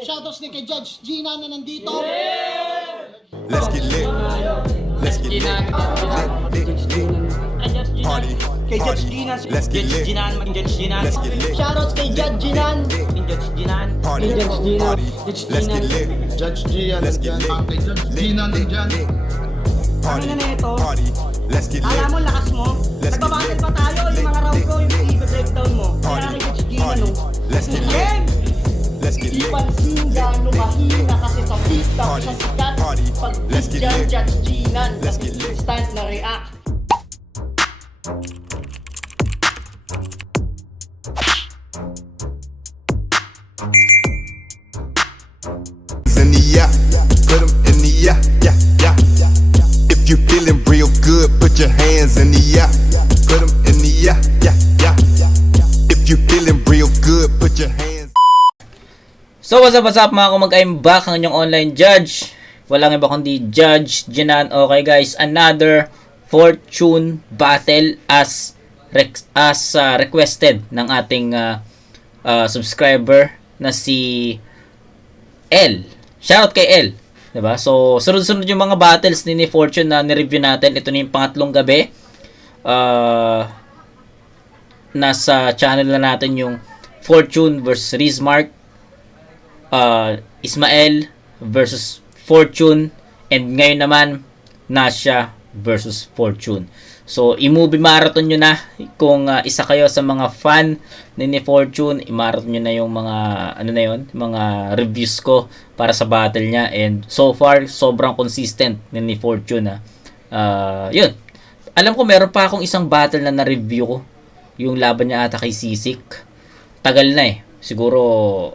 Shoutouts din kay Judge Gina na nandito. Let's get lit. Let's get lit. Party. Kay Judge Gina. Let's get lit. Judge Gina. Let's get lit. Shoutouts kay Judge Ginan. Judge Gina. Party. Judge Gina. Party. Let's get lit. Judge Gian, Let's get lit. Judge Gina nandyan. Party. Ano na ito? Party. Let's get lit. Alam mo, lakas mo. Let's get Nagbabattle lit. pa tayo. Yung mga round ko, yung i-breakdown mo. Kaya Party. kay Judge Gina, Party. no? Let's get lit. Game! Let's get Di lit. pansin gano'ng mahina kasi sa TikTok Party. sa sikat. Party. Pag Let's get dyan, lit. Judge Ginan. Let's get lit. Instant na react. In the yeah, put 'em in the yeah. If you feeling real good, put your hands in the yeah. Put 'em in the yeah. If you feeling real good, put your hands. So what's up mga kumag, I'm back ang inyong online judge. Walang iba kundi Judge Ginan. Okay guys, another fortune battle as requested ng ating subscriber na si L. Shoutout kay L. Diba? So, sunod-sunod yung mga battles ni Fortune na ni-review natin. Ito na yung pangatlong gabi. Nasa channel na natin yung Fortune versus Rizmark. Ismael versus Fortune. And ngayon naman, Nasha versus Fortune. So, i-movie marathon nyo na kung isa kayo sa mga fan ni Fortune. I-marathon nyo na yung mga, mga reviews ko para sa battle niya. And so far, sobrang consistent ni Fortune. Yun. Alam ko, meron pa akong isang battle na na-review ko. Yung laban niya ata kay Sisik. Tagal na eh. Siguro,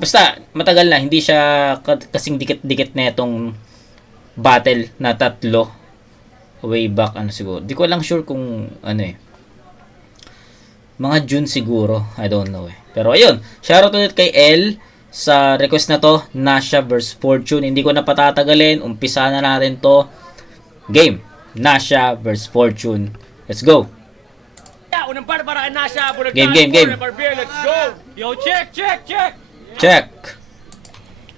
basta, matagal na. Hindi siya kasing dikit-dikit na itong battle na tatlo. Way back, siguro. Di ko lang sure kung, mga June siguro. I don't know eh. Pero ayun, shoutout ulit kay L sa request na to, Nasha vs Fortune. Hindi ko na patatagalin. Umpisa na natin to. Game. Nasha vs Fortune. Let's go. Unang para Nasha. Game. Let's go. Yo, check. Check.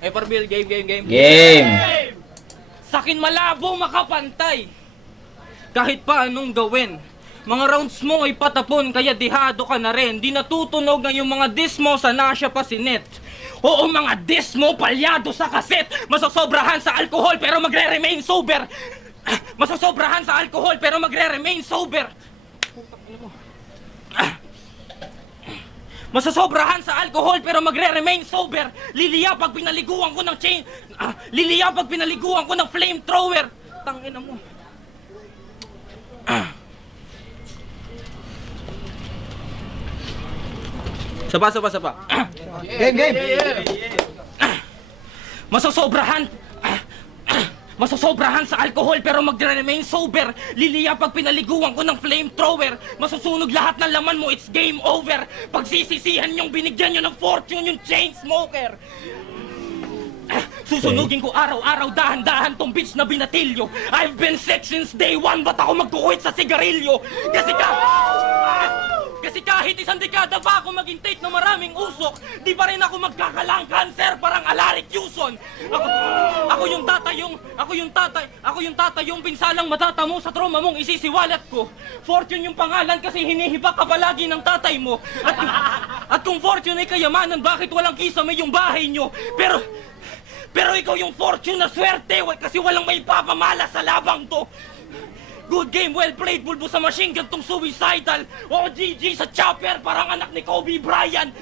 Barbil, game. Game. Sakin malabo makapantay. Kahit pa anong gawin. Mga rounds mo ay patapon kaya dihado ka na rin. Di natutunog ang yung mga diss mo sa Nasha pa sinet. Oo, mga diss mo palyado sa kaset. Masasobrahan sa alcohol pero magre-remain sober. Masasobrahan sa alcohol pero magre-remain sober. Masasobrahan sa alcohol pero magre-remain sober. Liliya pag pinaliguan ko ng chain. Liliya pag pinaliguan ko ng flamethrower. Tangina mo. Sapa. Game. Masasobrahan sa alcohol pero magre-remain sober. Liliya pag pinaliguan ko ng flamethrower. Masusunog lahat ng laman mo, it's game over. Pagsisisihan yung binigyan nyo ng fortune yung chain smoker. Susunugin ko araw-araw, dahan-dahan tong bitch na binatilyo. I've been sick since day one, ba't ako magkukwit sa sigarilyo? Kasi kahit isang dekada pa ako mag-intake ng maraming usok, di pa rin ako magkakalang cancer parang Alaric Yuson. Ako yung tatay yung pinsalang matatamo sa trauma mong isisiwalat ko. Fortune yung pangalan kasi hinihibak ka palagi ng tatay mo. At kung Fortune ay kayamanan, bakit walang kisame yung bahay nyo? Pero ikaw yung Fortune na swerte kasi walang may papamala sa labang to. Good game, well played, bulbo sa machine gun tong suicidal. O GG sa chopper, parang anak ni Kobe Bryant.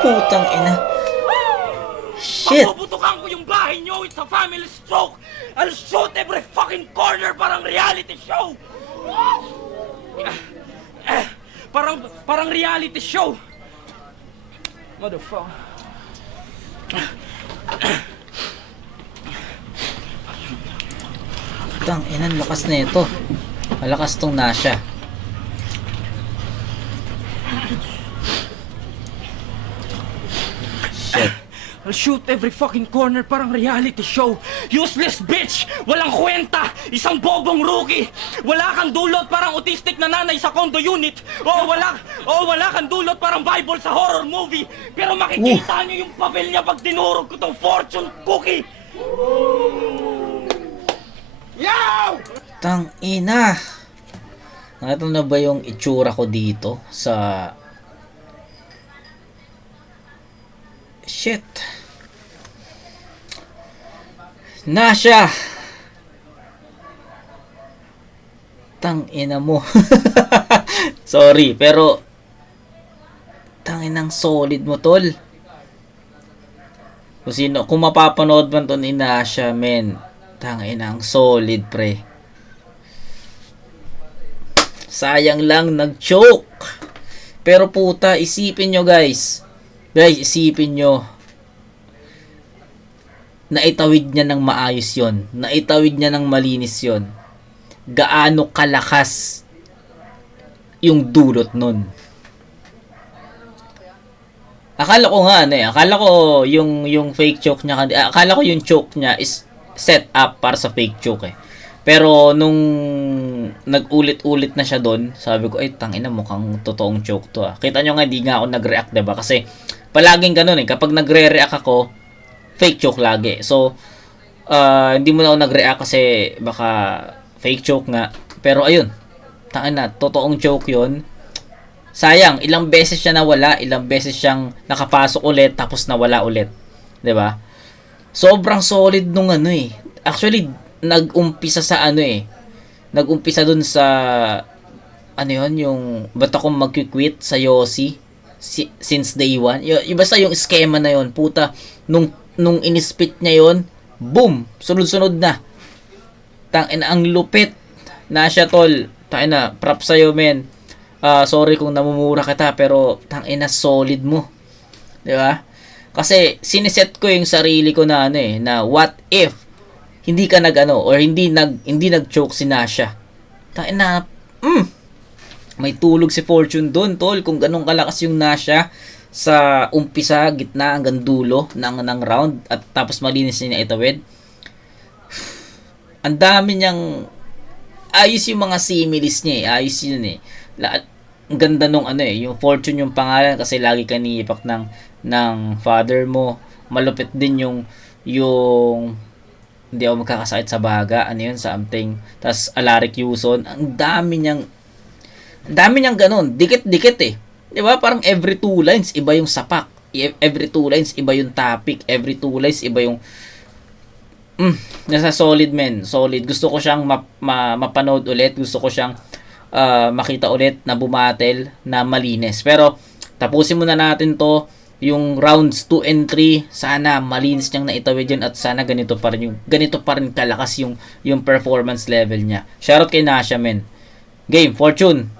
Putang ina. Shit. Pabubutukan ko yung bahay nyo, it's a family stroke. I'll shoot every fucking corner, parang reality show. Parang reality show. Motherfucker. Putang ina, lakas na ito. Malakas tong Nasha. Shit. I'll shoot every fucking corner parang reality show. Useless bitch! Walang kwenta! Isang bobong rookie! Wala kang dulot parang autistic na nanay sa condo unit! Wala kang dulot parang Bible sa horror movie! Pero makikita niyo yung papel niya pag dinurog ko tong fortune cookie! Yow! Tang ina. Nakita na ba yung itsura ko dito sa shit. Nasha. Tang ina mo. Sorry, pero tangin ng solid mo, tol. Kung mapapanood man to ni Nasha, men, tangin ang solid, pre. Sayang lang nag-choke. Pero puta, isipin nyo, guys. Guys, isipin nyo. Naitawid niya ng maayos yon. Naitawid niya ng malinis yon. Gaano kalakas yung dulot nun. Akala ko nga, akala ko yung fake choke niya, akala ko yung choke niya is set up para sa fake choke eh. Pero nung nag-ulit-ulit na siya doon, sabi ko, ay tangina, mukhang totoong choke to ah. Kita nyo nga, hindi nga ako nag-react, diba? Kasi palaging ganun eh, kapag nagre-react ako, fake choke lagi. So, hindi mo na ako nag-react kasi baka fake choke nga. Pero ayun, tangina, totoong choke yun. Sayang, ilang beses siya nawala, ilang beses siyang nakapasok ulit, tapos nawala ulit. Diba? Sobrang solid nung ano eh. Actually, nag-umpisa sa ano eh. Nag-umpisa dun sa ano yun, yung ba't ako mag-quit sa Yossi since day one. Basta yung schema na yun, puta, nung inispit niya yun, boom, sunod-sunod na. Tangina, ang lupit. Nasha, tol. Tangina, props sa'yo, men. Sorry kung namumura kita, pero tangina, solid mo. Diba? Kasi siniset ko yung sarili ko na ano eh, na what if hindi ka nag-ano, or hindi nag-choke si Nasha. Tangina, may tulog si Fortune doon, tol, kung ganun kalakas yung Nasha sa umpisa, gitna, hanggang dulo ng round, at tapos malinis niya itawid. Ang dami niyang ayos yung mga similes niya eh, ayos yun eh. Ang ganda nung ano eh, yung Fortune yung pangalan kasi lagi ka niipak ng father mo. Malupit din yung hindi ako magkakasakit sa baga, ano yun, something. Tas Alaric Yuson, ang dami niyang ganun, dikit-dikit eh. 'Di ba? Parang every 2 lines iba yung sapak. Every 2 lines iba yung topic, every 2 lines iba yung nasa solid, men. Solid. Gusto ko siyang mapanood ulit, gusto ko siyang makita ulit na bumatel na malinis. Pero tapusin muna natin to, yung rounds 2 and 3, sana malinis niyang naitawid yun, at sana ganito pa rin kalakas yung performance level niya. Shoutout kay Nasha, men. Game, Fortune.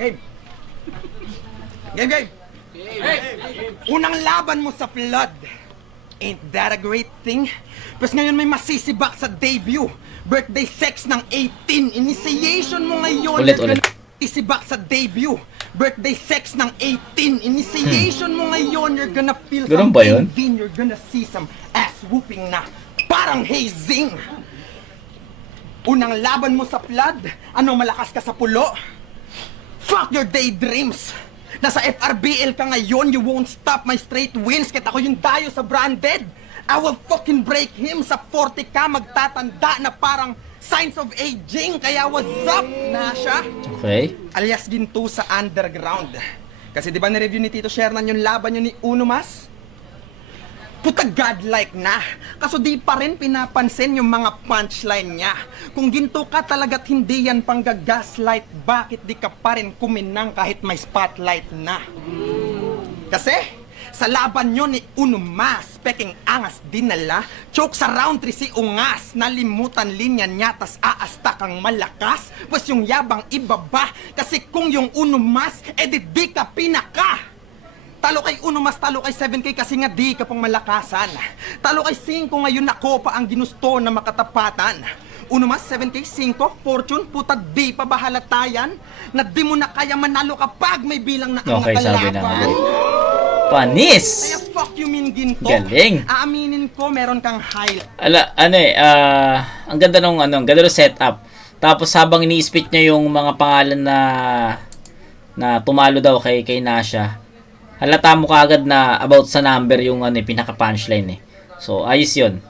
Game. Unang laban mo sa Flood. Ain't that a great thing? Tapos ngayon may masisibak sa debut. Birthday sex ng 18. Initiation mo ngayon. Ulit. Isibak sa debut. Birthday sex ng 18. Initiation mo ngayon. You're gonna feel Ganun some ba yun? pain. You're gonna see some ass whooping na parang hazing. Unang laban mo sa Flood. Anong malakas ka sa pulo? Fuck your daydreams. Nasa FRBL ka ngayon, you won't stop my straight wins. Kahit ako yung dayo sa branded, I will fucking break him. Sa 40 ka magtatanda na parang signs of aging. Kaya what's up, Nasha? Okay. Alias ginto sa underground. Kasi di ba na-review ni Tito Shernan yung laban nyo ni Uno Mas? Puta godlike na. Kaso di pa rin pinapansin yung mga punchline niya. Kung ginto ka talaga't hindi yan panggagaslight, bakit di ka pa rin kuminang kahit may spotlight na? Kasi sa laban nyo ni Uno Mas, peking angas dinala, choke sa round 3 si Ungas, nalimutan linya niya tas aasta kang malakas, pues yung yabang ibaba, kasi kung yung Uno Mas, edi di ka pinaka. Talo kay Uno Mas, talo kay 7K kasi nga di ka pang malakasan. Talo kay 5 ngayon ako pa ang ginusto na makatapatan. Uno mas 75, Fortune, puta di pa bahalatayan na di mo na kaya manalo kapag may bilang na ang Okay, sabi na nga. nakalaban. Kaya Panis! fuck you mean ginto. Galing. Aaminin ko meron kang highlight. Ang ganda nung ang ganda nung setup. Tapos habang ini-spit niya yung mga pangalan na tumalo daw kay Nasha, halata mo kaagad na about sa number yung pinaka punchline eh. So ayos 'yun.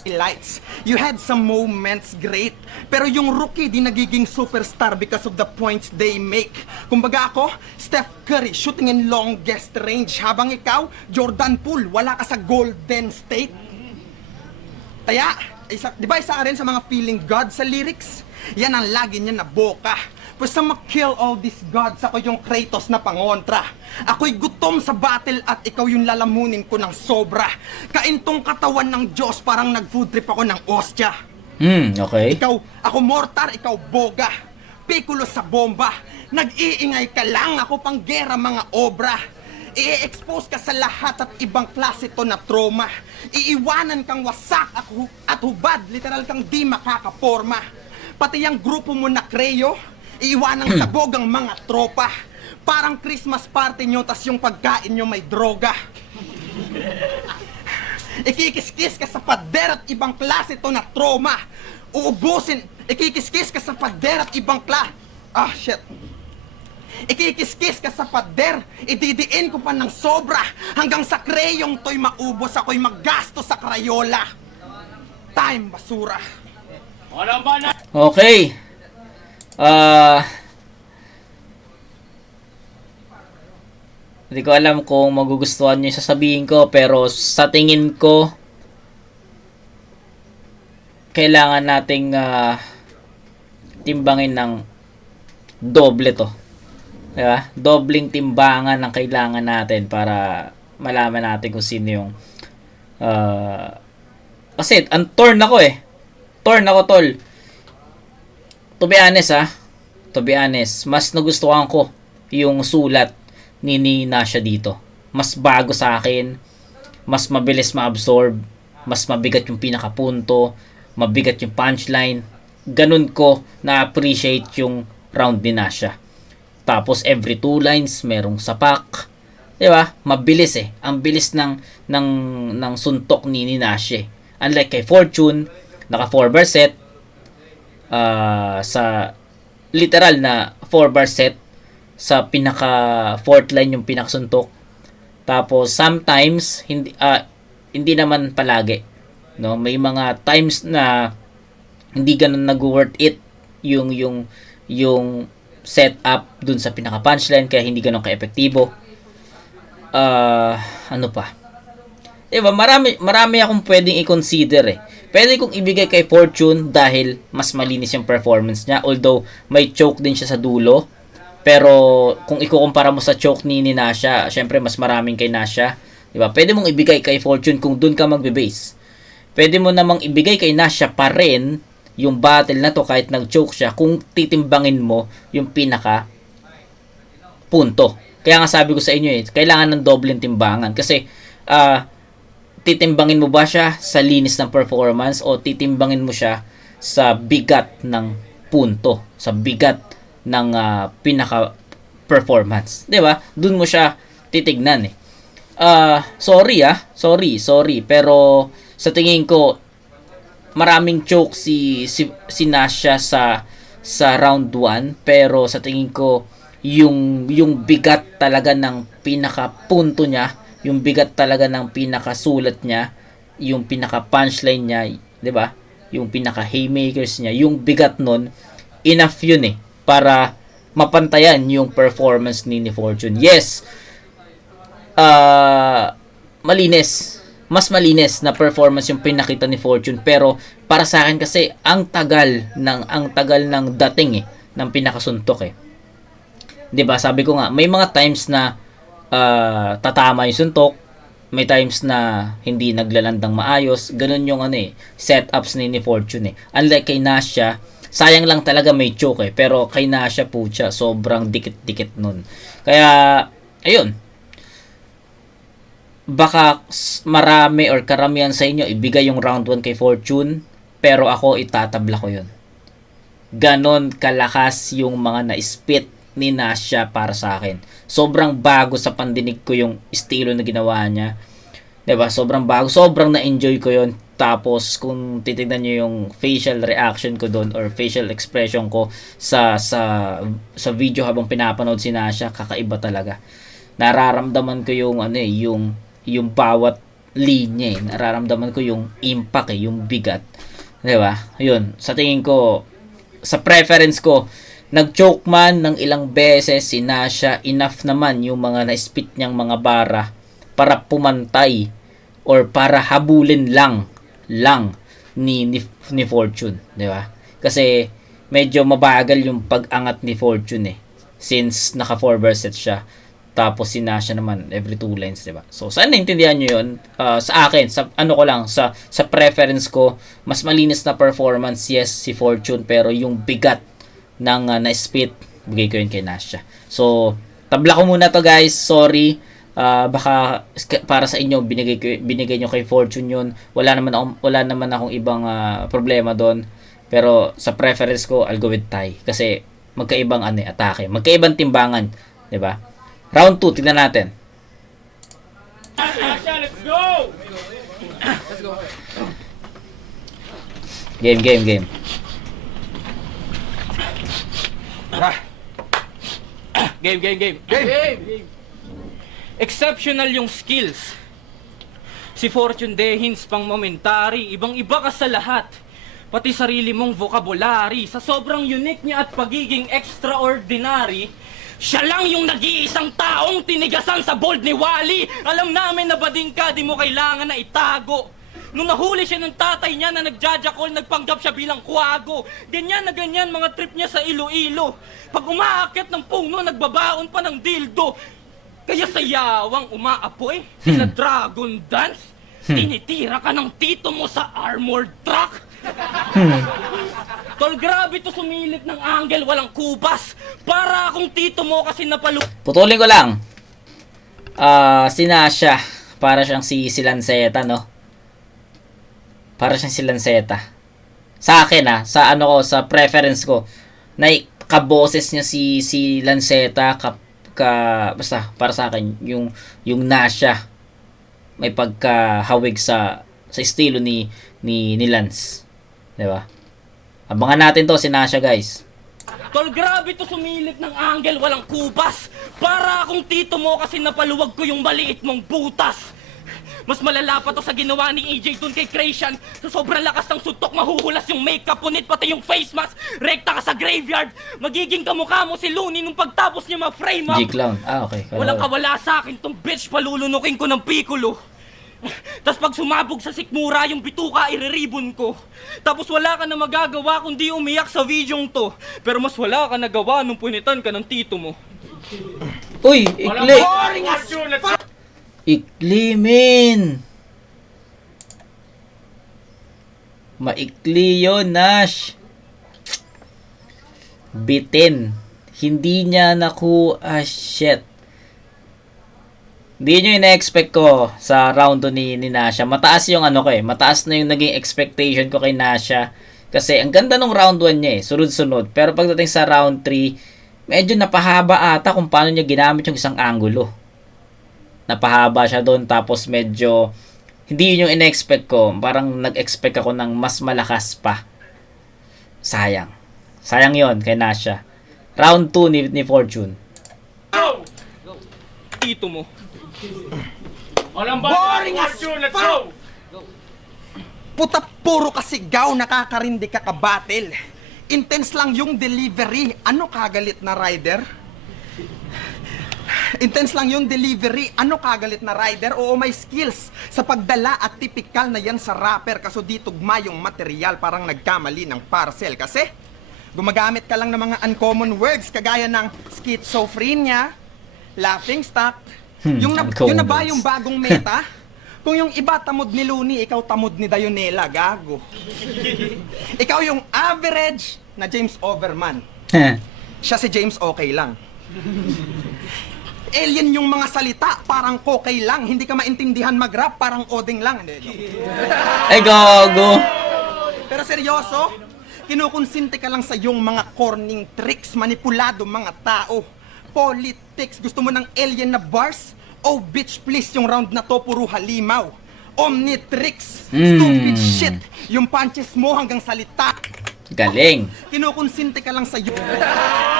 Lights. You had some moments great, pero yung rookie di nagiging superstar because of the points they make. Kumbaga ako, Steph Curry shooting in longest range, habang ikaw, Jordan Poole, wala ka sa Golden State. Kaya, di ba isa ka rin sa mga feeling God sa lyrics? Yan ang lagi niya na boka. Pues sa ma-kill all these gods, ako yung Kratos na pangontra. Ako'y gutom sa battle at ikaw yung lalamunin ko ng sobra. Kaintong katawan ng Diyos, parang nag-food trip ako ng ostya. Okay. Ako mortar, ikaw boga. Pikulo sa bomba. Nag-iingay ka lang, ako pang gera mga obra. I-expose ka sa lahat at ibang klase to na trauma. Iiwanan kang wasak at hubad, literal kang di makakaporma. Pati ang grupo mo na kreyo, iiwanang sabog ang mga tropa. Parang Christmas party nyo, tas yung pagkain nyo may droga. Ikikiskis ka sa pader at ibang klase to na trauma. Uubusin, ikikiskis ka sa pader at ibang klase. Ikikiskis ka sa pader, ididiin ko pa ng sobra. Hanggang sa kreyong to'y maubos, ako'y maggasto sa Crayola. Time basura. Okay. Hindi ko alam kung magugustuhan niyo yung sasabihin ko, pero sa tingin ko kailangan nating timbangin ng doble to. Diba? Dobling timbangan ang kailangan natin para malaman natin kung sino yung kasi ang torn ako eh. Torn ako, tol. To be honest, mas nagustuhan ko yung sulat ni Nasha dito. Mas bago sa akin, mas mabilis ma-absorb, mas mabigat yung pinakapunto, mabigat yung punchline. Ganun ko na-appreciate yung round ni Nasha. Tapos every 2 lines merong sapak. 'Di ba? Mabilis eh. Ang bilis ng suntok ni Nasha. Unlike kay Fortune, naka 4 bar set, sa literal na 4 bar set, sa pinaka 4th line yung pinakasuntok. Tapos sometimes hindi naman palagi, no? May mga times na hindi ganun nag-worth it yung setup dun sa pinaka punchline, kaya hindi ganun ka-epektibo. Ano pa? Diba, marami akong pwedeng i-consider eh. Pwede kong ibigay kay Fortune dahil mas malinis yung performance niya, although may choke din siya sa dulo. Pero kung ikukumpara mo sa choke ni Nasha, syempre mas maraming kay Nasha. Diba? Pwede mong ibigay kay Fortune kung dun ka magbe-base. Pwede mo namang ibigay kay Nasha pa rin yung battle na to kahit nag-choke siya kung titimbangin mo yung pinaka punto. Kaya nga sabi ko sa inyo eh, kailangan ng dobleng timbangan. Kasi titimbangin mo ba siya sa linis ng performance o titimbangin mo siya sa bigat ng punto, sa bigat ng pinaka performance, 'di ba? Doon mo siya titignan eh. Sorry, pero sa tingin ko maraming choke si Nasha sa round 1, pero sa tingin ko yung bigat talaga ng pinaka punto niya, yung bigat talaga ng pinakasulat niya, yung pinaka punchline niya, 'di ba? Yung pinaka haymakers niya, yung bigat nun, enough yun eh para mapantayan yung performance ni Fortune. Yes. Malinis. Mas malinis na performance yung pinakita ni Fortune, pero para sa akin kasi ang tagal ng dating eh ng pinakasuntok eh. 'Di ba? Sabi ko nga, may mga times na tatama yung suntok, may times na hindi naglalandang maayos. Ganun yung setups ni Fortune eh. Unlike kay Nasha, sayang lang talaga may choke eh. Pero kay Nasha pucha, sobrang dikit-dikit nun. Kaya, ayun. Baka marami or karamihan sa inyo ibigay yung round 1 kay Fortune. pero ako itatabla ko yun. Ganon kalakas yung mga na-spit ni Nasha para sa akin. Sobrang bago sa pandinig ko yung estilo na ginawa niya. 'Di ba? Sobrang bago, sobrang na-enjoy ko yon. Tapos kung titignan niyo yung facial reaction ko doon or facial expression ko sa video habang pinapanood si Nasha, kakaiba talaga. Nararamdaman ko yung yung bawat linya, nararamdaman ko yung impact, yung bigat. 'Di ba? Ayun, sa tingin ko, sa preference ko, nag-choke man ng ilang beses si Nasha, enough naman yung mga na-spit niyang mga bara para pumantay or para habulin lang ni Fortune, di ba? Kasi medyo mabagal yung pag-angat ni Fortune since naka 4 verses siya. Tapos si Nasha naman every 2 lines, di ba? So sana naintindihan niyo 'yun. Sa akin, sa sa preference ko, mas malinis na performance, yes, si Fortune, pero yung bigat ng na-spit, bigay ko yun kay Nasha. So tabla ko muna to, guys. Sorry. Baka para sa inyo binigay nyo kay Fortune yun. Wala naman akong ibang problema doon. Pero sa preference ko, I'll go with Tai kasi magkaibang atake, magkaibang timbangan, 'di ba? Round 2, tignan natin. Let's go! Game. Game. Exceptional yung skills. Si Fortune Dehins pang momentary, ibang-iba ka sa lahat. Pati sarili mong vocabulary, sa sobrang unique niya at pagiging extraordinary, siya lang yung nag-iisang taong tinigasan sa bold ni Wally. Alam namin na bading ka, di mo kailangan na itago. Nung nahuli siya ng tatay niya na nagjajakol, nagpanggap siya bilang kuwago. Ganyan na ganyan mga trip niya sa Iloilo. Pag umaakit ng puno, nagbabaon pa ng dildo. Kaya sa yawang umaapoy, na dragon dance, tinitira ka ng tito mo sa armored truck. Tol, grabe to sumilip ng angle, walang kubas. Para akong tito mo kasi napalu... Putulin ko lang. Si Nasha, para siyang si Lanceta, no? Para siyang si Lanceta. Sa akin, sa sa preference ko, na kaboses niya si Lanceta, basta para sa akin yung Nasha may pagkahawig sa estilo ni Lance, 'di ba? Abangan natin to si Nasha, guys. Tol, grabe to sumilip ng angle, walang kubas. Para akong tito mo kasi napaluwag ko yung maliit mong butas. Mas malala pa to sa ginawa ni EJ dun kay Creation. Sa sobrang lakas ng suntok, mahuhulas yung makeup, punit pati yung face mask. Rekta ka sa graveyard. Magiging kamukha mo si Looney nung pagtapos niya ma-frame up. G-Clown. Okay. Walang kawala sa akin tong bitch, palulunukin ko ng Piccolo. Tapos pag sumabog sa sikmura yung bituka, iriribon ko. Tapos wala ka na magagawa kundi umiyak sa videong to. Pero mas wala ka nagawa nung punitan ka ng tito mo. Uy, ikli! Ikli, min! Maikli yun, Nash. Bitin. Hindi niya shit. Hindi nyo ina-expect ko sa round 2 ni Nasha. Mataas yung mataas na yung naging expectation ko kay Nasha. Kasi ang ganda nung round 1 niya sunod-sunod. Pero pagdating sa round 3, medyo napahaba ata kung paano niya ginamit yung isang angulo. Napahaba siya doon, tapos medyo hindi yun yung ina-expect ko. Parang nag-expect ako ng mas malakas pa. Sayang yon kay Nasha. Round 2 ni Fortune. Go! Tito mo. Boring as Let's go! Puta, puro kasi gaw, nakakarindi ka ka-battle. Intense lang yung delivery. Ano kagalit na rider? Intense lang yung delivery. Ano kagalit na rider? Oo, may skills sa pagdala at typical na yan sa rapper. Kaso di tugma yung material, parang nagkamali ng parcel. Kasi gumagamit ka lang ng mga uncommon words kagaya ng schizophrenia, laughing stock. Yung na ba yung bagong meta? Kung yung iba tamod ni Looney, ikaw tamod ni Dayonela, gago. Ikaw yung average na James Overman. Siya si James okay lang. Alien yung mga salita, parang kokay lang. Hindi ka maintindihan mag-rap, parang oding lang. Ay, gago. Pero seryoso, kinukonsinte ka lang sa iyong mga corning tricks, manipulado mga tao. Politics, gusto mo ng alien na bars? Oh bitch please, yung round na to puro halimaw. Omnitrix, stupid shit, yung punches mo hanggang salita. Galing. Kinukonsinte ka lang sa iyo.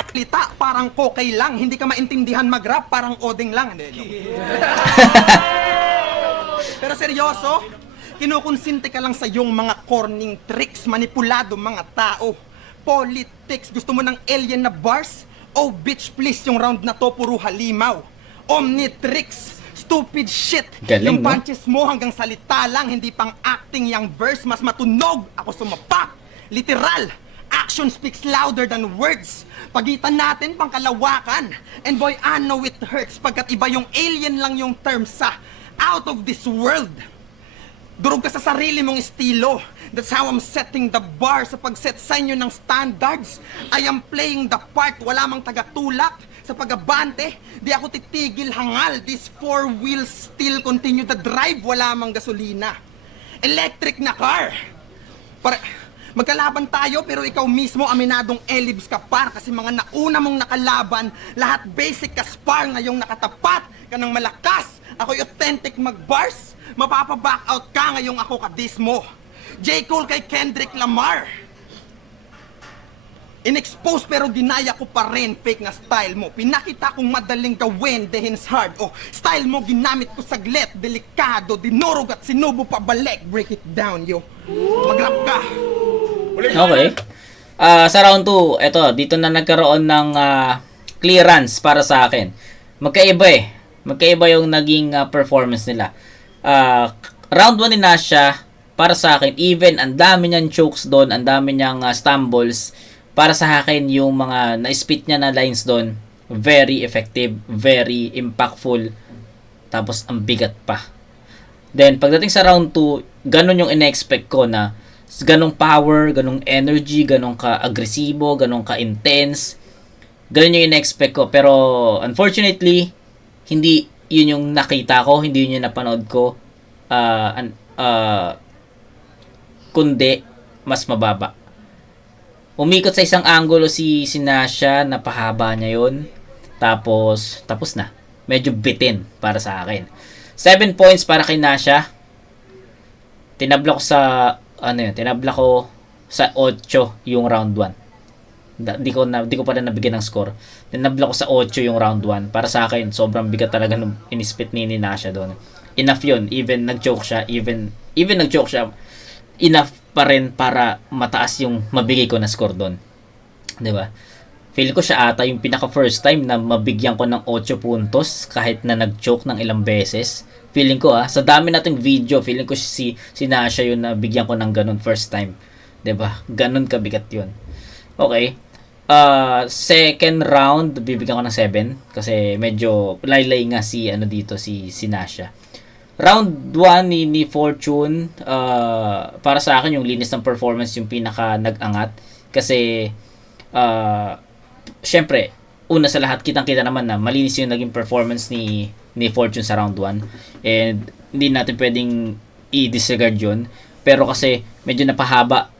Salita, parang kokay lang, hindi ka maintindihan mag-rap, parang oding lang. Pero seryoso, kinukonsinte ka lang sa iyong mga corning tricks, manipulado mga tao. Politics, gusto mo ng alien na bars? Oh bitch please, yung round na to puro halimaw. Omnitrix, stupid shit. Galing, yung no? punches mo hanggang salita lang, hindi pang acting yung verse, mas matunog. Ako sumapak. Literal. Action speaks louder than words. Pagitan natin pang kalawakan. And boy, I know it hurts pagkat iba yung alien lang yung term sa out of this world. Durog ka sa sarili mong estilo. That's how I'm setting the bar sa pag-set sa inyo ng standards. I am playing the part, wala mang tagatulak. Sa pag-abante, di ako titigil hangal. These four wheels still continue to drive, wala mang gasolina. Electric na car. Magkalaban tayo pero ikaw mismo aminadong elibs ka par. Kasi mga nauna mong nakalaban, lahat basic ka spar. Ngayong nakatapat ka ng malakas. Ako'y authentic mag-bars. Mapapa-back out ka ngayong ako kadismo. J. Cole kay Kendrick Lamar. In-expose pero dinaya ko pa rin fake na style mo. Pinakita kong madaling gawin, dehins hard. O, style mo ginamit ko saglit, delikado, dinurog at sinubo pabalik. Break it down, yo. Mag-rap ka. Okay. Sa round 2, eto, dito na nagkaroon ng clearance para sa akin. Magkaiba eh. Magkaiba yung naging performance nila. Round 1 ni Nasha, para sa akin, even ang dami niyang chokes doon, ang dami niyang stumbles, para sa akin, yung mga na-spit niya na lines doon, very effective, very impactful, tapos ang bigat pa. Then, pagdating sa round 2, ganun yung in-expect ko na ganong power, ganong energy, ganong ka-agresibo, ganong ka-intense. Ganun yung in-expect ko. Pero, unfortunately, hindi yun yung nakita ko, hindi yun yung napanood ko. Kundi, mas mababa. Umikot sa isang angulo si Nasha, napahaba niya yun. Tapos na. Medyo bitin para sa akin. 7 points para kay Nasha. Tinabla ko sa 8 yung round 1. Di ko pa na nabigyan ng score. Tinabla ko sa 8 yung round 1. Para sa akin, sobrang bigat talaga nung inispit ni Nasha doon. Enough yun. Even nag-joke siya, enough pa rin para mataas yung mabigay ko na score doon. 'Di ba? Feel ko siya ata yung pinaka first time na mabigyan ko ng 8 puntos kahit na nag-choke ng ilang beses. Feeling ko sa dami nating video, feeling ko si Nasha yun na bigyan ko ng ganun first time. 'Di ba? Ganun kabigat yun. Okay. Second round, bibigyan ko ng 7 kasi medyo laylay nga si Nasha. Round 1 ni Fortune, para sa akin yung linis ng performance yung pinaka nag-angat kasi syempre una sa lahat kitang-kita naman na malinis yung naging performance ni Fortune sa round 1 and hindi natin pwedeng i-disregard yun, pero kasi medyo napahaba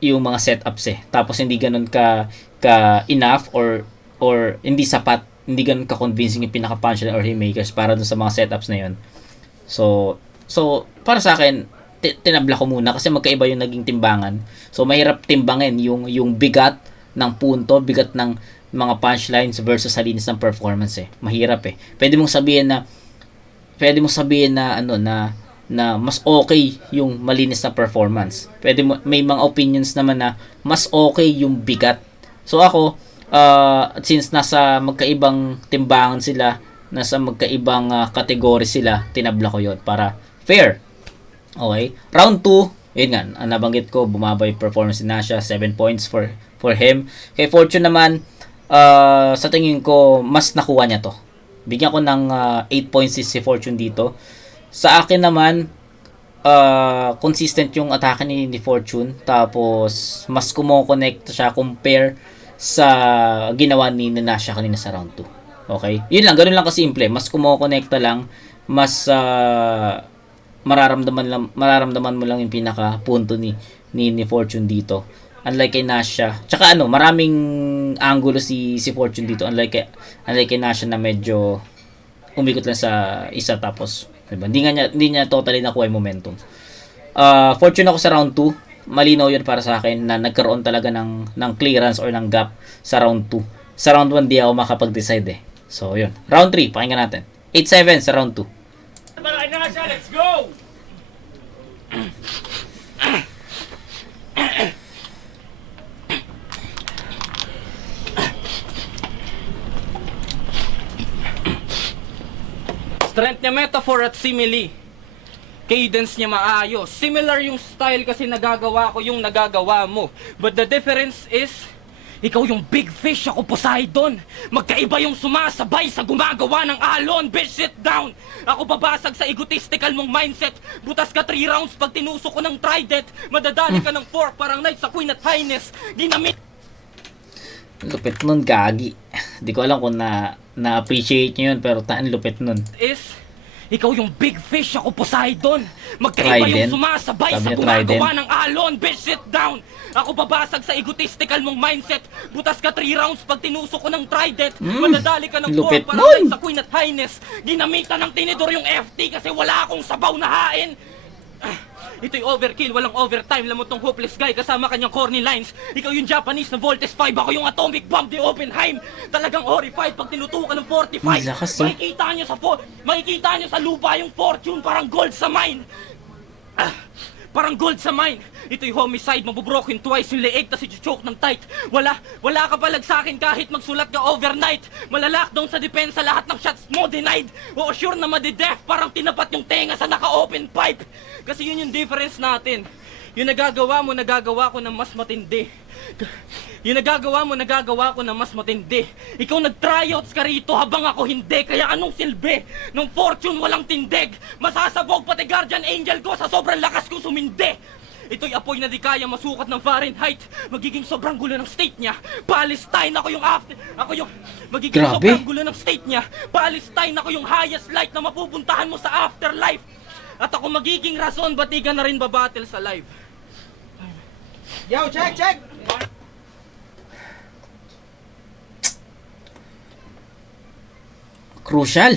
yung mga setups tapos hindi ganun ka enough or hindi sapat, hindi ganun ka convincing yung pinaka punchline or haymakers para dun sa mga setups na yun. So para sa akin, tinabla ko muna kasi magkaiba yung naging timbangan. So mahirap timbangin yung bigat ng punto, bigat ng mga punchlines versus sa linis ng performance Mahirap Pwede mong sabihin na mas okay yung malinis na performance. May mga opinions naman na mas okay yung bigat. So ako, since nasa magkaibang timbangan sila, nasa magkaibang category sila, tinabla ko yon para fair. Okay. Round 2, yun nga, nabanggit ko, bumaba yung performance ni Nasha, 7 points for him. Kay Fortune naman, sa tingin ko, mas nakuha niya to. Bigyan ko ng 8 points si Fortune dito. Sa akin naman, consistent yung atake ni Fortune, tapos mas kumo-connect siya compare sa ginawa ni Nasha kanina sa round 2. Okay? Yun lang, ganun lang kasimple. Mas kumokonekta lang, mas mararamdaman mo lang yung pinaka punto ni ni Fortune dito. Unlike kay Nasha. Tsaka maraming angulo si Fortune dito. Unlike kay Nasha na medyo umikot lang sa isa tapos diba? Hindi niya totally nakuha yung momentum. Fortune ako sa round 2. Malinaw yun para sa akin na nagkaroon talaga ng clearance or ng gap sa round 2. Sa round 1 di ako makapag-decide eh. So yun. Round 3, pakinggan natin. 8-7 sa round 2. Let's go! Strength niya metaphor at simile. Cadence niya maayos. Similar yung style kasi nagagawa ko yung nagagawa mo. But the difference is, ikaw yung big fish, ako Poseidon. Magkaiba yung sumasabay sa gumagawa ng alon. Bitch, sit down! Ako babasag sa egotistical mong mindset. Butas ka 3 rounds pag tinusok ko ng trident. Madadali ka ng fork parang knight sa Queen at Highness. Ginamit Lupit nun, gagi. Di ko alam kung na-appreciate nyo yun, pero lupit nun. is, ikaw yung big fish, ako Poseidon. Magkaiba Trident? yung sumasabay Sabi sa niya, gumagawa trident. ng alon. Bitch, sit down! Ako babasag sa egotistical mong mindset. Butas ka 3 rounds pag tinusok ko ng trident. Madadali ka ng lupit fork parang nun. knight sa Queen at Highness. Ginamitan ng tinidor yung FT kasi wala akong sabaw na hain. Ito'y overkill, walang overtime. Lamot tong hopeless guy kasama kanyang corny lines. Ikaw yung Japanese na Voltes 5, ako yung atomic bomb ni Oppenheim. Talagang horrified pag tinutukan ng 45. Ang lakas, oh. Makikita nyo sa lupa yung fortune, parang gold sa mine. Parang gold sa mine. Ito'y homicide, mabubroken twice yung leeg, tas i-choke ng tight. Wala ka palag sa akin kahit magsulat ka overnight. Malalockdown sa depensa, lahat ng shots mo denied. Oo, sure na madidef, parang tinapat yung tenga sa naka-open pipe. Kasi yun yung difference natin. Yung nagagawa mo, nagagawa ko ng mas matindi. Yung nagagawa mo, nagagawa ko ng mas matindi. Ikaw nag-tryouts ka rito habang ako hindi. Kaya anong silbi? Nung fortune walang tindig. Masasabog pati guardian angel ko sa sobrang lakas kong sumindi. Ito'y apoy na di kaya masukat ng Fahrenheit. Magiging sobrang gulo ng state niya. Palestine, magiging Grabe. sobrang gulo ng state niya. Palestine, ako yung highest light na mapupuntahan mo sa afterlife. At ako magiging rason, ba't di ka na rin babattle sa live? Yo, check! Crucial.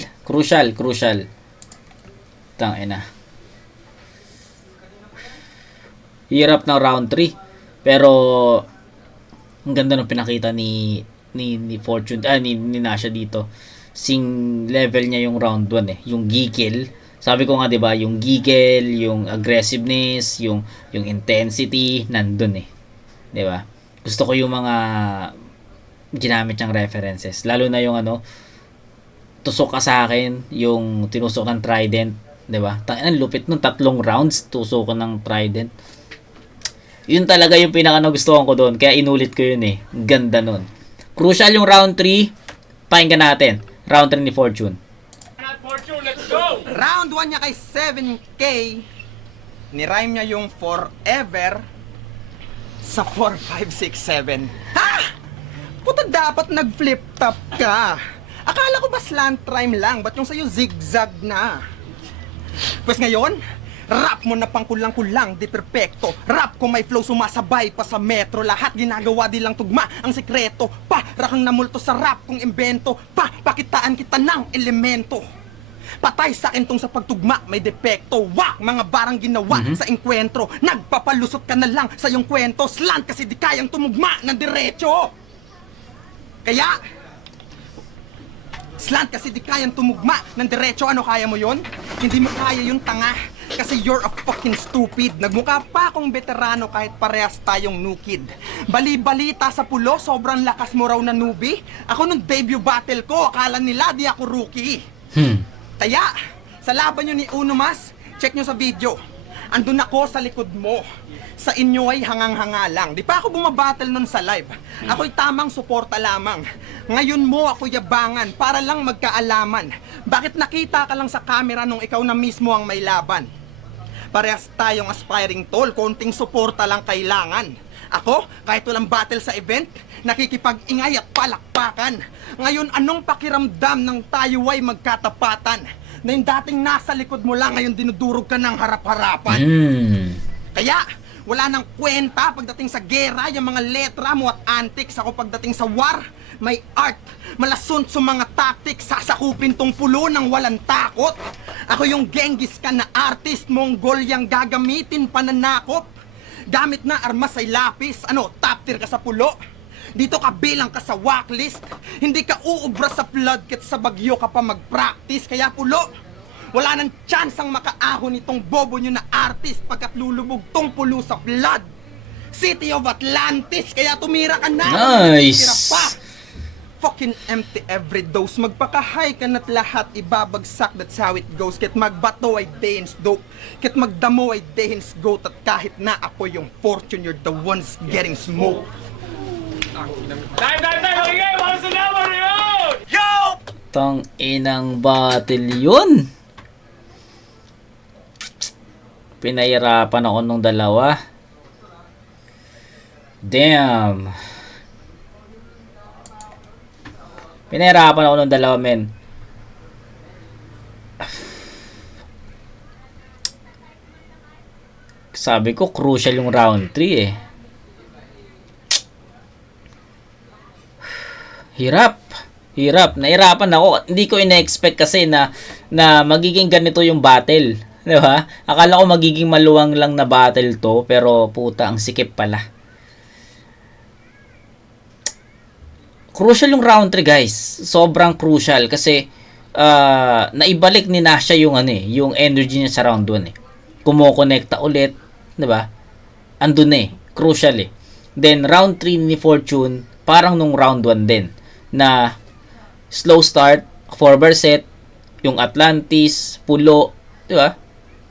Tangina. Hirap ng round 3. Pero ang ganda ng pinakita ni Fortune, ni Nasha dito. Sing level niya yung round 1 eh. Yung giggle. Sabi ko nga 'di ba, yung giggle, yung aggressiveness, yung intensity nandun eh. 'Di ba? Gusto ko yung mga ginamit niyang references. Lalo na yung tusok ka sa akin, yung tinusok ng trident, 'di ba? Ang lupit nung 3 rounds tusok ng trident. Yun talaga yung pinaka nagustuhan ko doon, kaya inulit ko yun eh. Ganda nun. Crucial yung round 3. Pakinggan natin. Round 3 ni Fortune. Round 1 niya kay 7K. Nirhyme niya yung forever sa 4, 5, 6, 7. Ha! Puta, dapat nag-flip top ka. Akala ko ba slant rhyme lang? Ba't yung sa'yo zigzag na? Pues ngayon, rap mo na pang kulang-kulang, di perpekto. Rap ko may flow sumasabay pa sa metro. Lahat ginagawa di lang tugma ang sikreto. Rakang namulto sa rap kong imbento. Pakitaan kita ng elemento. Patay sa akin tong sa pagtugma, may depekto. Wak, mga barang ginawa sa enkwentro. Nagpapalusot ka na lang sa iyong kwento. Slant kasi di kayang tumugma ng diretso. Kaya, slant kasi di kayang tumugma ng diretso. Ano, kaya mo yon? Hindi mo kaya yung tanga. Kasi you're a fucking stupid. Nagmukha pa akong veterano kahit parehas tayong new kid. Bali-balita sa pulo, sobrang lakas mo raw na newbie. Ako nung debut battle ko, akala nila di ako rookie. Kaya, sa laban nyo ni Uno Mas, check nyo sa video. Andun ako sa likod mo. Sa inyo ay hangang-hanga lang. Di pa ako bumabattle nun sa live. Ako'y tamang suporta lamang. Ngayon mo ako yabangan para lang magkaalaman. Bakit nakita ka lang sa camera nung ikaw na mismo ang may laban? Parehas tayong aspiring tol, konting suporta lang kailangan. Ako, kahit walang battle sa event, nakikipag-ingay at palakpakan. Ngayon, anong pakiramdam ng tayo ay magkatapatan? Na yung dating nasa likod mo lang, ngayon dinudurog ka ng harap-harapan. Kaya, Wala nang kwenta pagdating sa gera, yung mga letra mo at antics. Ako pagdating sa war, may art. Malason sa mga tactics, sasakupin tong pulo ng walang takot. Ako yung Genghis Khan na artist, Mongolyang gagamitin pananakop. Gamit na armas ay lapis, top tier ka sa pulo. Dito ka bilang ka sa wacklist. Hindi ka uubra sa flood kahit sa bagyo ka pa mag-practice. Kaya pulo, wala nang chance ang makaahon itong bobo nyo na artist pagkat lulubog tong pulo sa flood. City of Atlantis, kaya tumira ka na. Nice. Tira pa. Fucking empty every dose. Magpakahay ka na't lahat ibabagsak. That's how it goes. Kahit magbato ay dehins dope. Kahit magdamo ay dehins goat. At kahit na ako yung fortune, you're the ones getting smoke. Tang inang battle yun. Pinahirapan ako nung dalawa. Damn. Pinahirapan ako nung dalawa, men. Sabi ko, crucial yung round 3 eh. Hirap. Hirap. Nahirapan ako. Hindi ko ina-expect kasi na magiging ganito yung battle. Di ba? Akala ko magiging maluwang lang na battle to. Pero puta, ang sikip pala. Crucial yung round 3, guys. Sobrang crucial. Kasi naibalik ni Nasha yung, yung energy niya sa round 1 eh. Kumokonekta ulit. Di ba? Andun eh. Crucial eh. Then, round 3 ni Fortune, parang nung round 1 din. Na slow start, 4-bar set, yung Atlantis, pulo, di ba?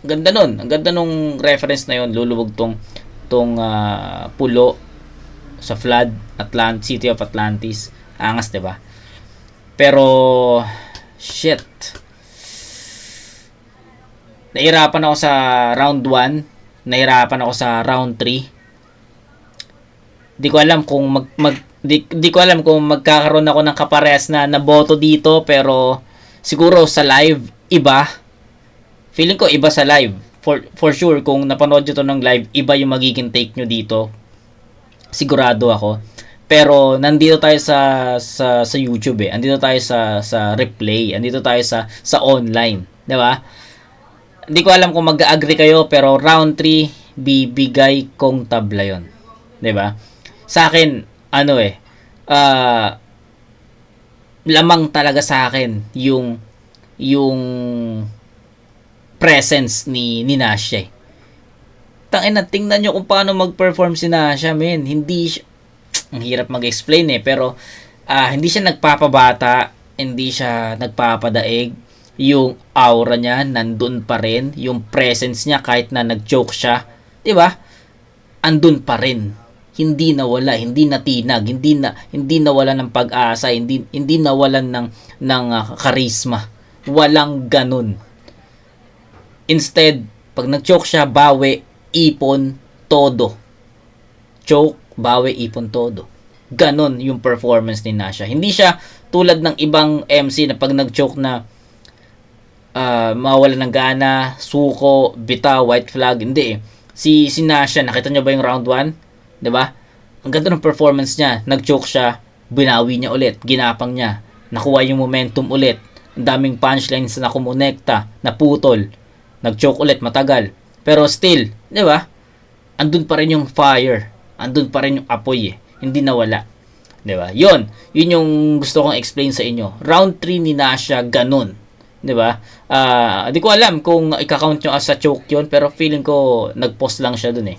Ang ganda nun. Ang ganda nung reference na yun. Lulubog tong pulo sa flood, City of Atlantis. Angas, di ba? Pero, shit. Nahirapan ako sa round 1. Nahirapan ako sa round 3. Di ko alam kung di ko alam kung magkakaroon ako ng kaparehas na boto dito, pero siguro sa live iba. Feeling ko iba sa live. For sure kung napanood niyo to ng live, iba yung magiging take nyo dito. Sigurado ako. Pero nandito tayo sa YouTube eh. Andito tayo sa replay. Andito tayo sa online, 'di ba? Hindi ko alam kung mag-agree kayo, pero round 3 bibigay kong tabla 'yon. 'Di ba? Sa akin lamang talaga sa akin yung presence ni Nasha. Tangina, tingnan nyo kung paano mag-perform si Nasha, men. Hindi siya, ang hirap mag-explain eh, pero hindi siya nagpapabata, hindi siya nagpapadaig. Yung aura niya nandun pa rin, yung presence niya kahit na nag-joke siya, 'di ba? Andun pa rin. Hindi nawala, hindi natinag, hindi nawalan ng pag-asa, hindi nawalan ng charisma. Walang ganun. Instead, pag nag-choke siya, bawi, ipon, todo. Choke, bawi, ipon, todo. Ganun yung performance ni Nasha. Hindi siya tulad ng ibang MC na pag nag-choke na mawala ng gana, suko, bitaw, white flag. Hindi eh. Si Nasha, nakita niyo ba yung round 1? 'Di ba? Ang ganda ng performance niya. Nag-choke siya, binawi niya ulit, ginapang niya, nakuha yung momentum ulit. Ang daming punchlines na kumonekta, naputol. Nag-choke ulit, matagal. Pero still, 'di ba? Andun pa rin yung fire. Andun pa rin yung apoy eh. Hindi nawala. 'Di ba? 'Yun yung gusto kong explain sa inyo. Round 3 ni Nasha ganun. 'Di ba? Di ko alam kung i-count nyo as sa choke 'yon, pero feeling ko nag-pause lang siya dun eh.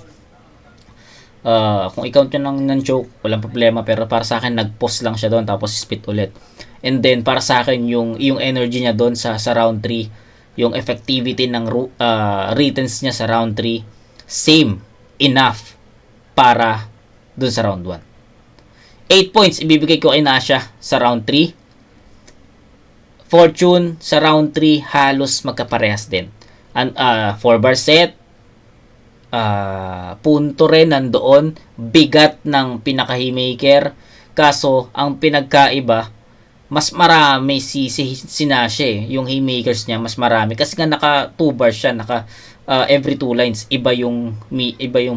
Kung i-count nyo ng choke, walang problema, pero para sa akin nag-pause lang siya doon tapos spit ulit. And then para sa akin yung energy niya doon sa round 3, yung effectivity ng returns niya sa round 3, same enough para doon sa round 1. 8 points ibibigay ko kay Nasha sa round 3. Fortune sa round 3 halos magkaparehas din. 4-bar set, punto rin nandoon, bigat ng pinaka-haymaker, kaso ang pinagkaiba, mas marami si Nasha eh. Yung haymakers niya mas marami kasi nga naka 2 bars siya, naka every 2 lines iba yung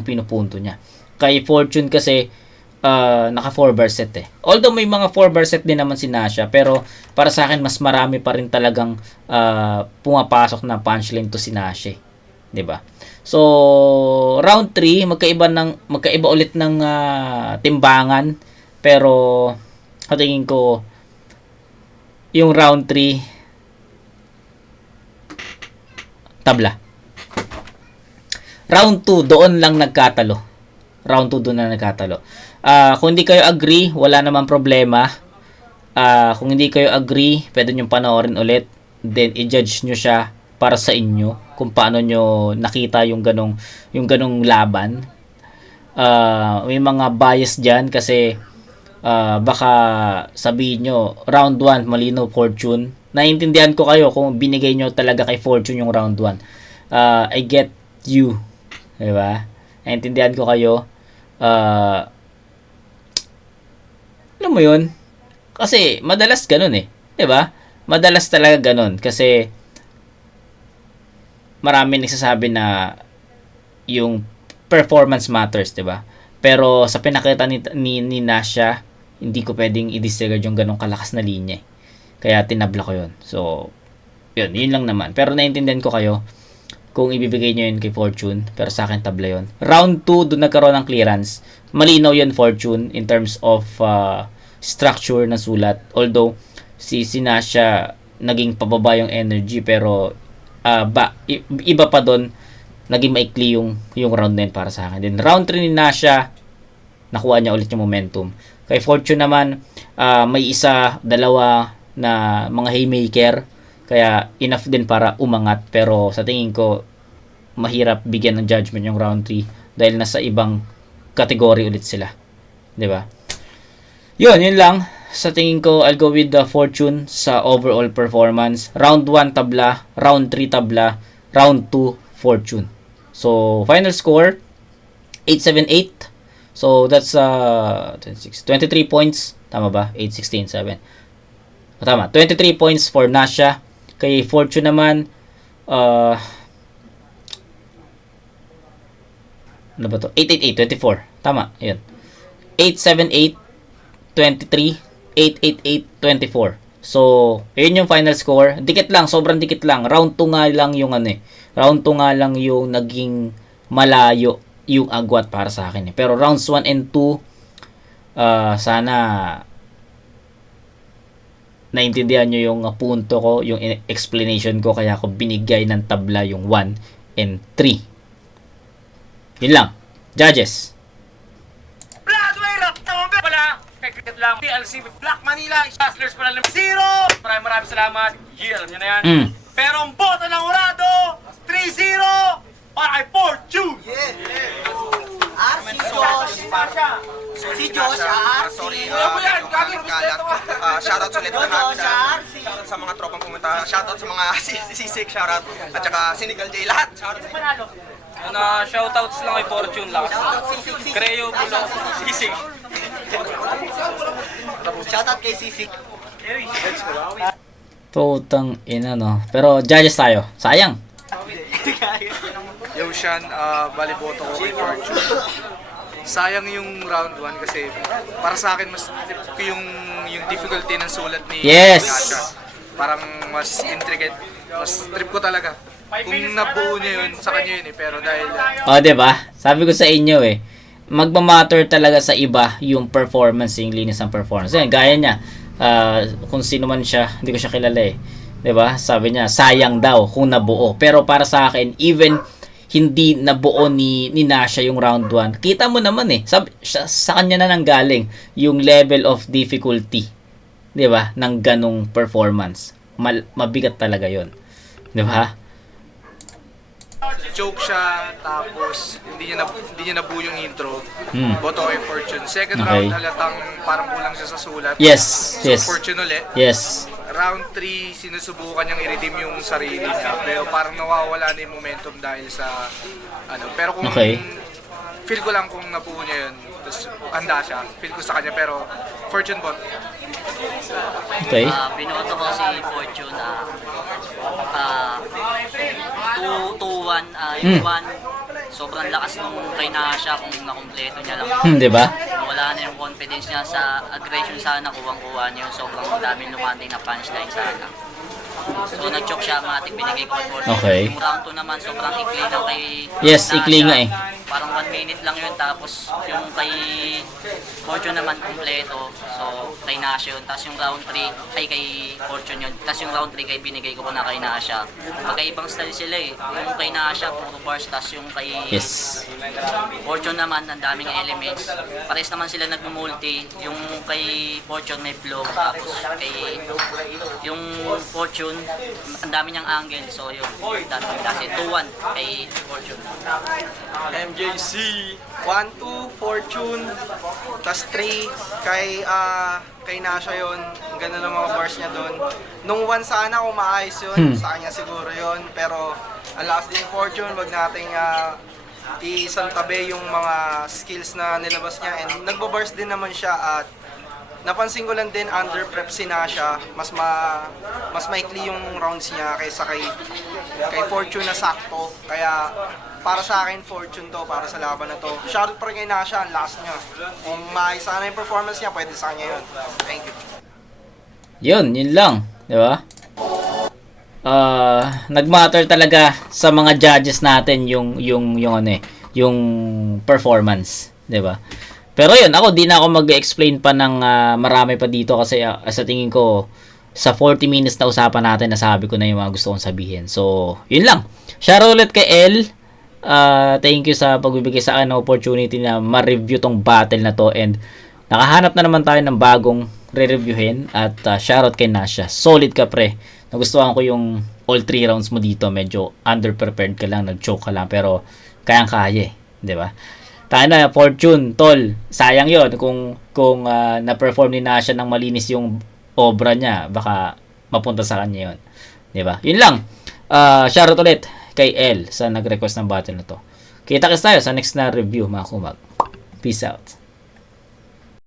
pinupunto niya. Kay Fortune kasi naka 4 bar set eh. Although may mga 4 bar set din naman si Nasha, pero para sa akin mas marami pa rin talagang pumapasok na punchline to si Nasha, 'di ba? So round 3 magkaiba ulit ng timbangan, pero sa tingin ko yung round 3 tabla. Round 2 doon lang nagkatalo. Kung hindi kayo agree, wala namang problema. Kung hindi kayo agree, pwede nyo panoorin ulit. Then i-judge nyo siya para sa inyo kung paano nyo nakita yung ganong laban. May mga bias dyan kasi baka sabihin nyo round 1 malinaw Fortune. Naiintindihan ko kayo kung binigay nyo talaga kay Fortune yung round 1. I get you, diba? Naiintindihan ko kayo. Alam mo yun, kasi madalas ganun eh, diba? Madalas talaga ganun kasi marami nagsasabi na yung performance matters, diba? Pero sa pinakita ni Nasha, hindi ko pwedeng i-disregard yung ganong kalakas na linya. Kaya tinabla ko yun. So, yun lang naman. Pero naiintindihan ko kayo kung ibibigay nyo yun kay Fortune. Pero sa akin tabla yun. Round 2, doon nagkaroon ng clearance. Malinaw yun Fortune in terms of structure ng sulat. Although, si Nasha naging pababa yung energy. Pero, iba pa doon, naging maikli yung round na yun para sa akin. Then, round 3 ni Nasha, nakuha niya ulit yung momentum. Kay Fortune naman, may isa, dalawa na mga haymaker. Kaya, enough din para umangat. Pero, sa tingin ko, mahirap bigyan ng judgment yung round 3 dahil nasa ibang kategory ulit sila. 'Di ba? Yun lang. Sa tingin ko, I'll go with the Fortune sa overall performance. Round 1 tabla, round 3 tabla, round 2 Fortune. So, final score 878. So, that's 23 points. Tama ba? 8, 16, 7. Tama. 23 points for Nasha. Kay Fortune naman, ano ba to? 888, 24. Tama. Ayun. 878, 23, 888, 24. So, ayun yung final score. Dikit lang, sobrang dikit lang. Round 2 nga lang yung Round 2 nga lang yung naging malayo yung agwat para sa akin. Pero rounds 1 and 2, sana naintindihan nyo yung punto ko, yung explanation ko, kaya ako binigay ng tabla yung 1 and 3. Yun lang. Judges. Wala, kay cricket lang. TLC with Black Manila, Hustlers pala ng 0. Maraming salamat. Yeah, alam nyo na yan. Pero ang boto ng Urado, 3-0 para kay Fortune. Si Josh, sorry, shoutout ulit shoutout sa mga tropang pumunta, shoutout sa mga sisik, shoutout, at saka Sinigal J, lahat. Shoutouts lang kay Fortune lang. Creo, Bulo, Sisig. Shoutout kay Sisik. Putang ina, no. Pero judges tayo. Sayang. Yo, Sean, baliboto ko kay Fortune. Sayang yung round 1 kasi para sa akin mas yung difficulty ng sulat ni Nasha. Parang mas intricate, mas trip ko talaga. Kung nabuo niya yun, sa kanya yun pero dahil... diba? Sabi ko sa inyo magmamatter talaga sa iba yung performance, yung linis ng performance. Yan, gaya niya, kung sino man siya, hindi ko siya kilala diba? Sabi niya, sayang daw kung nabuo. Pero para sa akin, even hindi nabuo ni Nasha yung round 1, kita mo naman sa kanya na nanggaling yung level of difficulty, diba? Ng ganong performance. Mabigat talaga yon, diba? Joke siya, tapos hindi niya nabuo yung intro. Boto kay Fortune. Second round halatang parang kulang siya sa sulat. Yes. Fortune ulit. Yes. Round 3, sinusubukan niyang i-redeem yung sarili niya. Pero parang nawawala na yung momentum dahil sa Pero kung feel ko lang kung nabuo niya yun, tapos handa siya, feel ko sa kanya, pero Fortune bot. Okay. Binoto ko si Fortune 2-1 Hmm. Yung one, sobrang lakas nung kay Nasha kung nakumpleto niya lang. Di ba? Wala na yung confidence niya sa aggression sana, kuwang-kuha niya yung sobrang daming lumating na punchline sana. So nag-choke siya, matik binigay ko kay Fortune. Okay. Yung round 2 naman, sobrang ikli lang kay Yes, Nasha. ikli nga eh. Parang 1 minute lang yun, tapos yung kay Fortune naman kumpleto. So kay Nasha yun, tapos yung round 3 ay kay Fortune yun. Tapos yung round 3 kay binigay ko na kay Nasha. Magkaibang style sila eh. Yung kay Nasha, puro bars, tapos yung kay Yes. Fortune naman, ang daming elements. Pares naman sila nagmumulti. Yung kay Fortune may flow, tapos kay yung Fortune, ang dami niyang angle. So yun, dami kasi 2-1 kay Fortune. MJC, 1-2, Fortune, tas 3 kay Nasha yun. Ang ganda ng mga bars niya doon. Nung 1 sana kung maayos yun, sa kanya siguro yun. Pero ang last din Fortune, wag nating isantabi yung mga skills na nilabas niya. And nagbabars din naman siya at napansin ko lang din under prep si Nasha, mas maikli yung rounds niya kaysa kay Fortune na sakto. Kaya para sa akin, Fortune to, para sa laban na to. Shoutout pa rin kay Nasha, ang last niya. Kung maayos sana yung performance niya, pwede sa kanya yun. Thank you. Yun lang. Di ba? Nagmatter talaga sa mga judges natin yung performance. Di ba? Pero yun, ako di na ako mag-explain pa ng marami pa dito kasi sa tingin ko sa 40 minutes na usapan natin nasabi ko na yung mga gusto kong sabihin. So, yun lang. Shoutout ulit kay El. Thank you sa pagbibigay sa akin ng opportunity na ma-review tong battle na to and nakahanap na naman tayo ng bagong re-reviewin at shoutout kay Nasha. Solid ka pre. Nagustuhan ko yung all 3 rounds mo dito. Medyo underprepared ka lang, nag-choke ka lang pero kayang-kaya eh. 'Di ba? Tayo na, Fortune, tol. Sayang yon kung na-perform ni Nasha ng malinis yung obra niya, baka mapunta sa kanya yon. 'Di ba? Yun lang. Shoutout ulit kay El sa nag-request ng battle na to. Kita-kits tayo sa next na review mga kumag. Peace out.